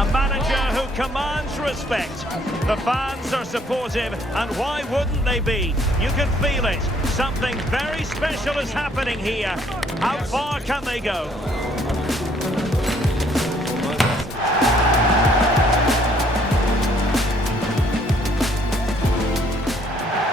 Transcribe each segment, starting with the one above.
A manager who commands respect. The fans are supportive, and why wouldn't they be? You can feel it. Something very special is happening here. How far can they go?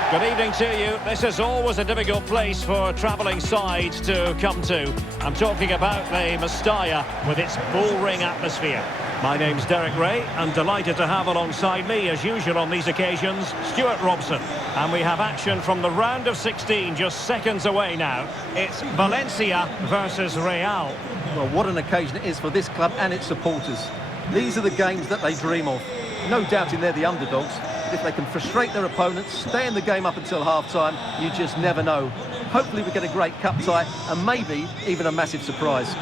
Good evening to you. This is always a difficult place for travelling sides to come to. I'm talking about the Mestalla with its bull-ring atmosphere. My name's Derek Ray, and delighted to have alongside me, as usual on these occasions, Stuart Robson. And we have action from the round of 16, just seconds away now. It's Valencia versus Real. Well, what an occasion it is for this club and its supporters. These are the games that they dream of. No doubting they're the underdogs. But if they can frustrate their opponents, stay in the game up until half-time, you just never know. Hopefully we get a great cup tie and maybe even a massive surprise.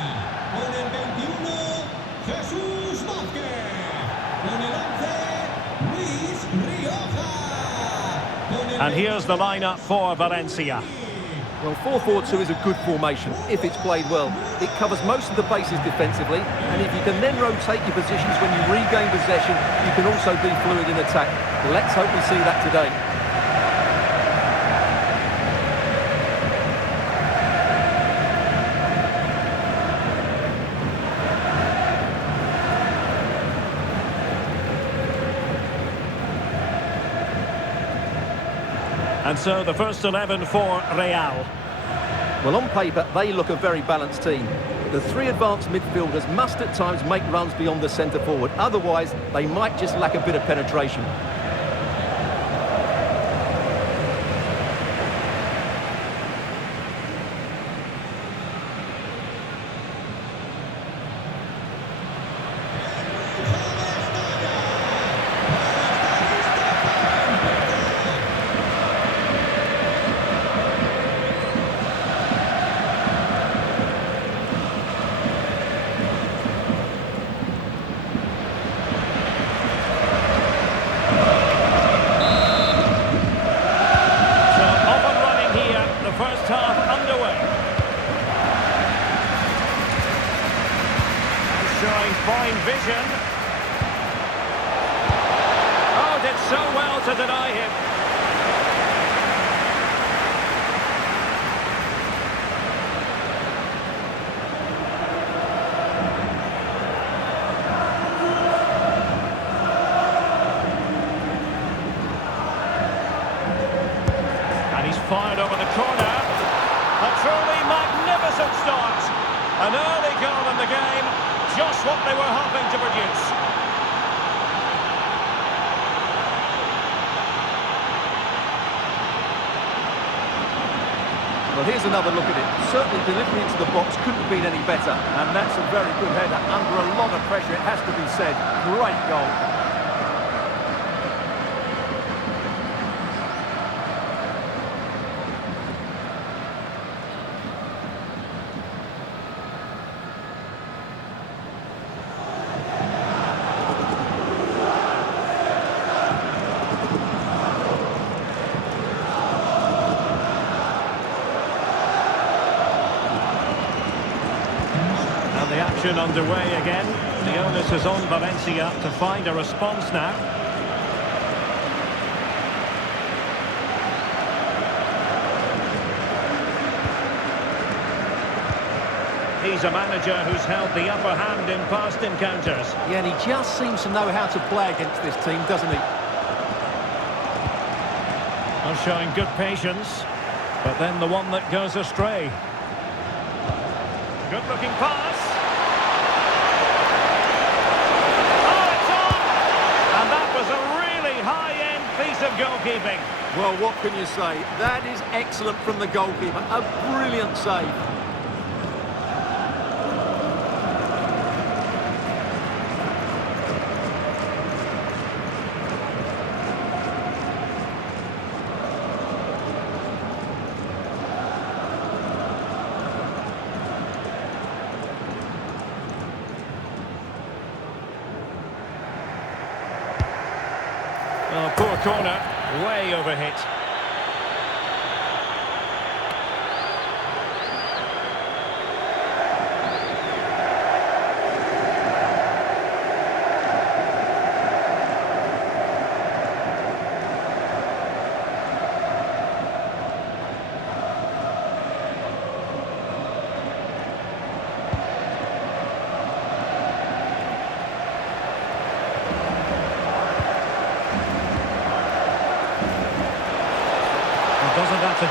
And here's the lineup for Valencia. Well, 4-4-2 is a good formation if it's played well. It covers most of the bases defensively, and if you can then rotate your positions when you regain possession, you can also be fluid in attack. Let's hope we see that today. And so the first 11 for Real. Well, on paper, they look a very balanced team. The three advanced midfielders must at times make runs beyond the centre forward. Otherwise, they might just lack a bit of penetration. Fine vision. Oh, did so well to deny him. And he's fired over the corner. A truly magnificent start. An early goal in the game. Just what they were hoping to produce. Well, here's another look at it. Certainly delivery into the box couldn't have been any better. And that's a very good header under a lot of pressure, it has to be said. Great goal. The action underway again. The onus is on Valencia to find a response now. He's a manager who's held the upper hand in past encounters. Yeah, and he just seems to know how to play against this team, doesn't he? Well, showing good patience, but then the one that goes astray. Good-looking pass. Piece of goalkeeping. Well, what can you say? That is excellent from the goalkeeper. A brilliant save. Oh, poor corner, way overhit.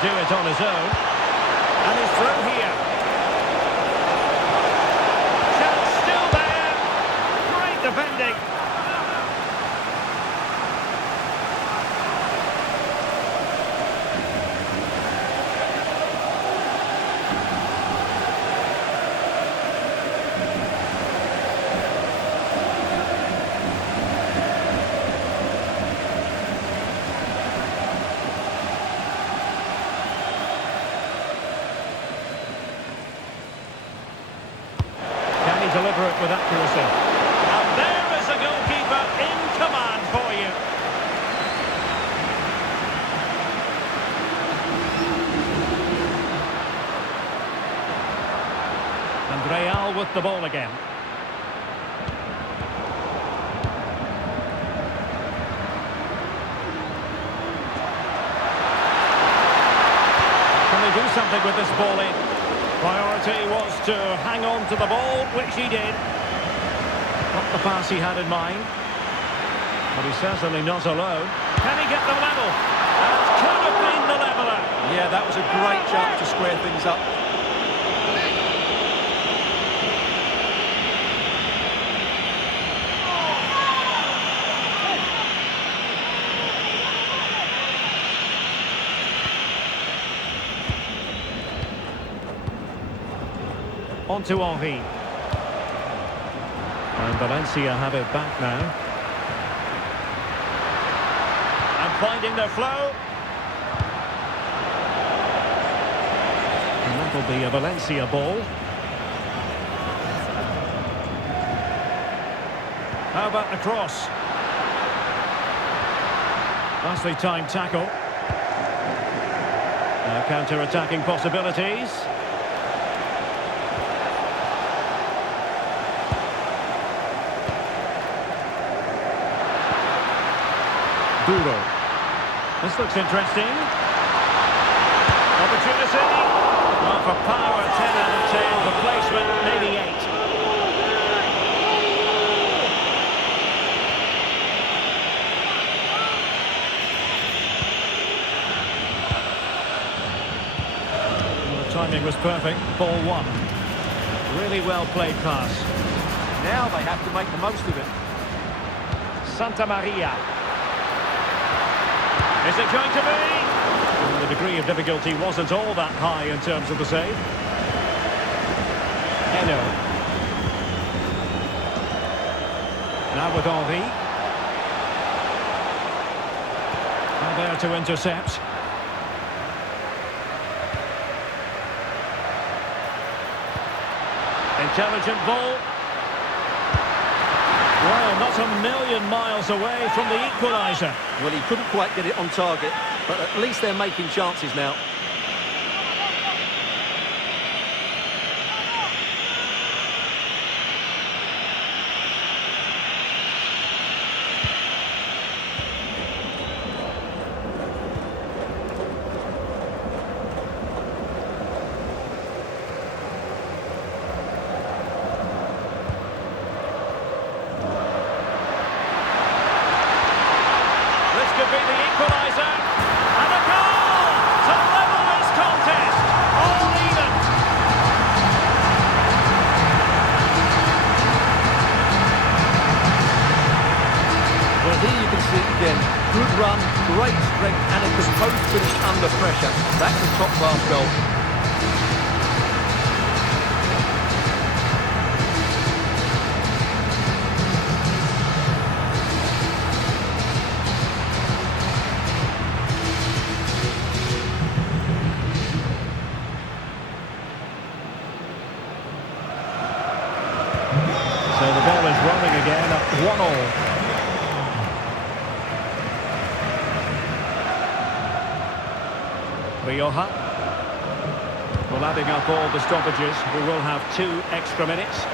do it on his own. And he's through here. Chance still there. Great defending. Deliver it with accuracy. And there is a goalkeeper in command for you. And Real with the ball again. Can they do something with this ball in? Priority was to hang on to the ball, which he did. Not the pass he had in mind. But he's certainly not alone. Can he get the level? That could have been the leveller. Yeah, that was a great chance to square things up. On to Henry. And Valencia have it back now. And finding their flow. And that'll be a Valencia ball. How about the cross? Nicely timed tackle. Now counter-attacking possibilities. Duro. This looks interesting. Opportunity. Well, for power, 10 out of 10. For placement, maybe 8. Well, the timing was perfect. Ball 1. Really well played pass. Now they have to make the most of it. Santa Maria. Is it going to be? Well, the degree of difficulty wasn't all that high in terms of the save. Eno. Now with Henry. And there to intercept. Intelligent ball. Well, not a million miles away from the equaliser. Well, he couldn't quite get it on target, but at least they're making chances now. Could be the equaliser, and a goal to level this contest, all even. Well, here you can see it again. Good run, great strength, and a composed finish under pressure. That's a top-class goal. So the ball is rolling again at 1-1. Rioja. Well, adding up all the stoppages, we will have 2 extra minutes.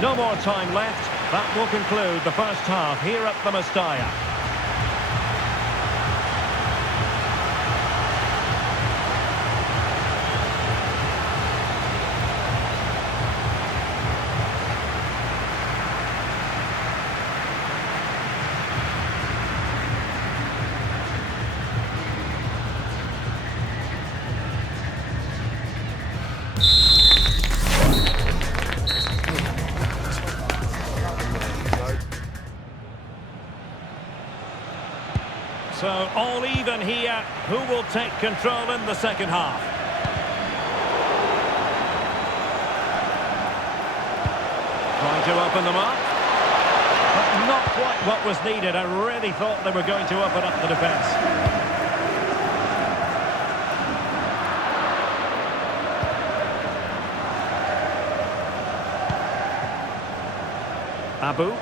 No more time left. That will conclude the first half here at the Mestalla. So all even here. Who will take control in the second half? Trying to open them up. But not quite what was needed. I really thought they were going to open up the defence. Abu.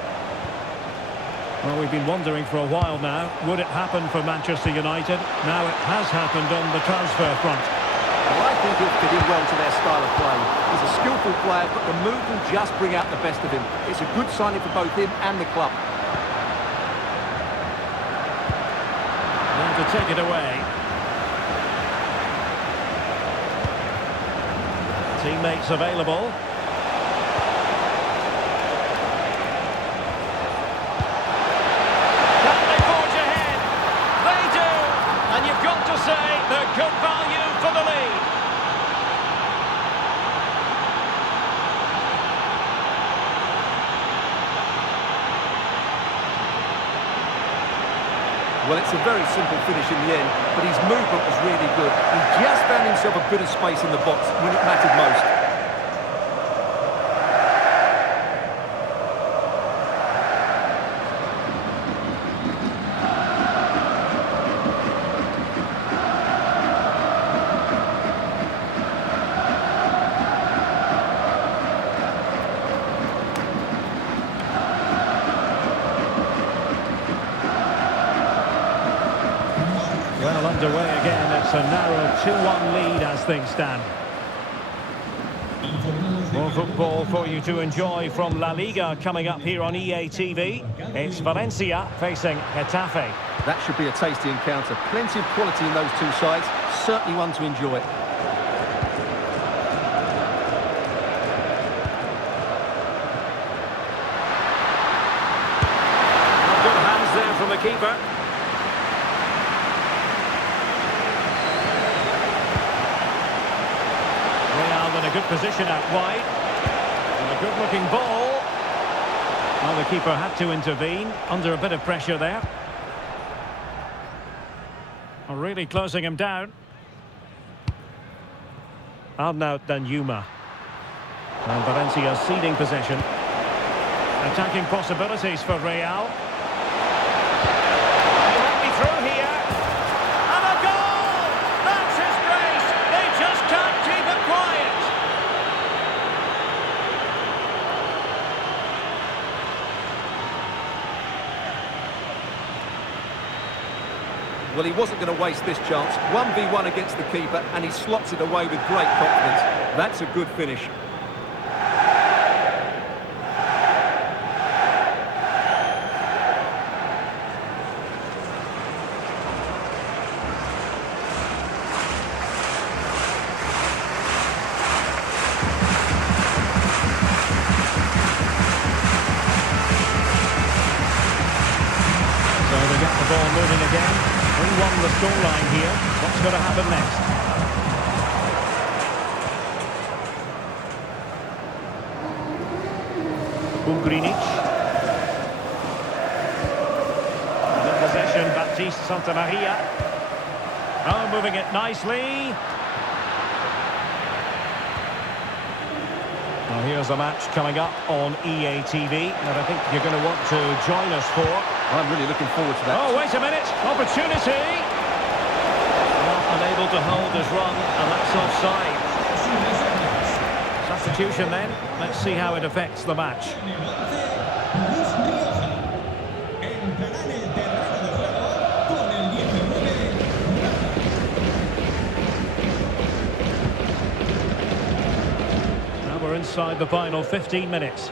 Well, we've been wondering for a while now, would it happen for Manchester United? Now it has happened on the transfer front. Well, I think he'll fit in well to their style of play. He's a skillful player, but the move will just bring out the best of him. It's a good signing for both him and the club. Now to take it away. Teammates available. And you've got to say they're good value for the lead. Well, it's a very simple finish in the end, but his movement was really good. He just found himself a bit of space in the box when it mattered most. Well, underway again. It's a narrow 2-1 lead as things stand. More football for you to enjoy from La Liga coming up here on EA TV. It's Valencia facing Getafe. That should be a tasty encounter. Plenty of quality in those two sides. Certainly one to enjoy. Good hands there from the keeper. In a good position out wide. And a good-looking ball. Well, the keeper had to intervene under a bit of pressure there. Really closing him down. Arnaut Danjuma. And Valencia ceding possession. Attacking possibilities for Real. He might be through here. And a goal! That's his brace! They just can't keep it quiet. Well, he wasn't going to waste this chance. 1v1 against the keeper, and he slots it away with great confidence. That's a good finish. So they get the ball moving again. 3-1 the scoreline here. What's going to happen next? Ugrinic. In possession, Baptiste Santamaria. Oh, moving it nicely. Well, here's a match coming up on EA TV that I think you're going to want to join us for. I'm really looking forward to that. Oh, wait a minute. Opportunity. Not unable to hold his run, and that's offside. Substitution then. Let's see how it affects the match. Now we're inside the final 15 minutes.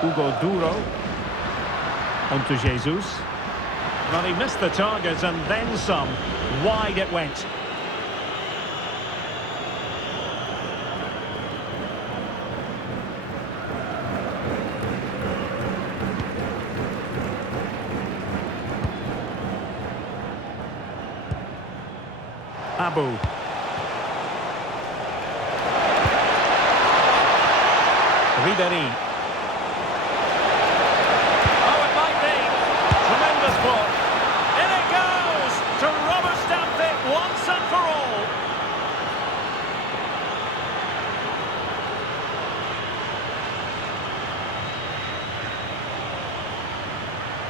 Hugo Duro onto Jesus. Well, he missed the target and then some. Wide it went. Abu.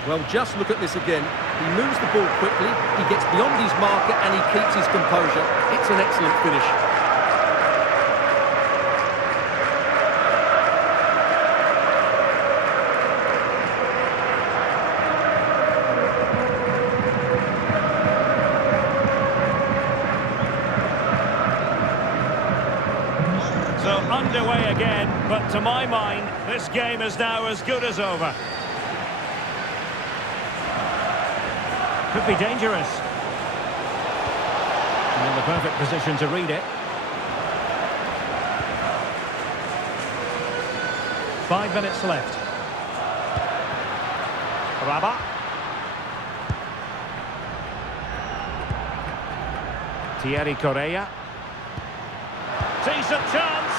Well, just look at this again. He moves the ball quickly, he gets beyond his marker and he keeps his composure. It's an excellent finish. So underway again, but to my mind, this game is now as good as over. Could be dangerous. And in the perfect position to read it. 5 minutes left. Rabat. Thierry Correia. Decent chance.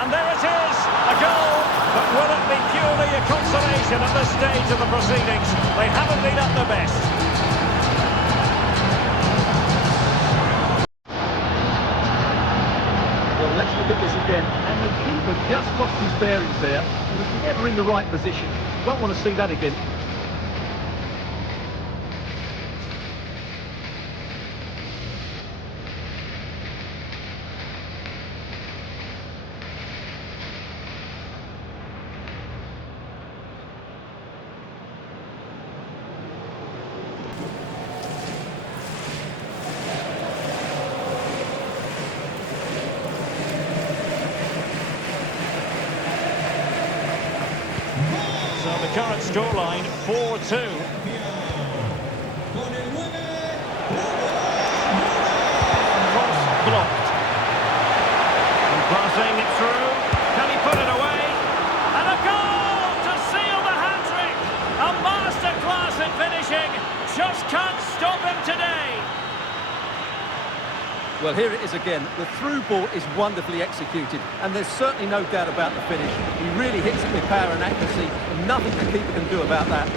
And there it is, a goal. But will it be purely a consolation at this stage of the proceedings? They haven't been at their best. Well, let's look at this again. And the keeper just lost his bearings there. He was never in the right position. Won't want to see that again. So the current scoreline, 4-2. Cross blocked. And passing it through. Can he put it away? And a goal to seal the hat-trick! A masterclass in finishing. Just can't stop him today. Well, here it is again. The through ball is wonderfully executed, and there's certainly no doubt about the finish. He really hits it with power and accuracy, and nothing the keeper can do about that.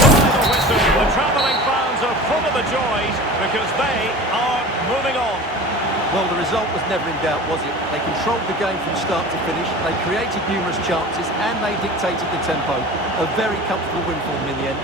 Final whistle. The travelling fans are full of the joys because they are moving on. Well, the result was never in doubt, was it? They controlled the game from start to finish, they created numerous chances, and they dictated the tempo. A very comfortable win for them in the end.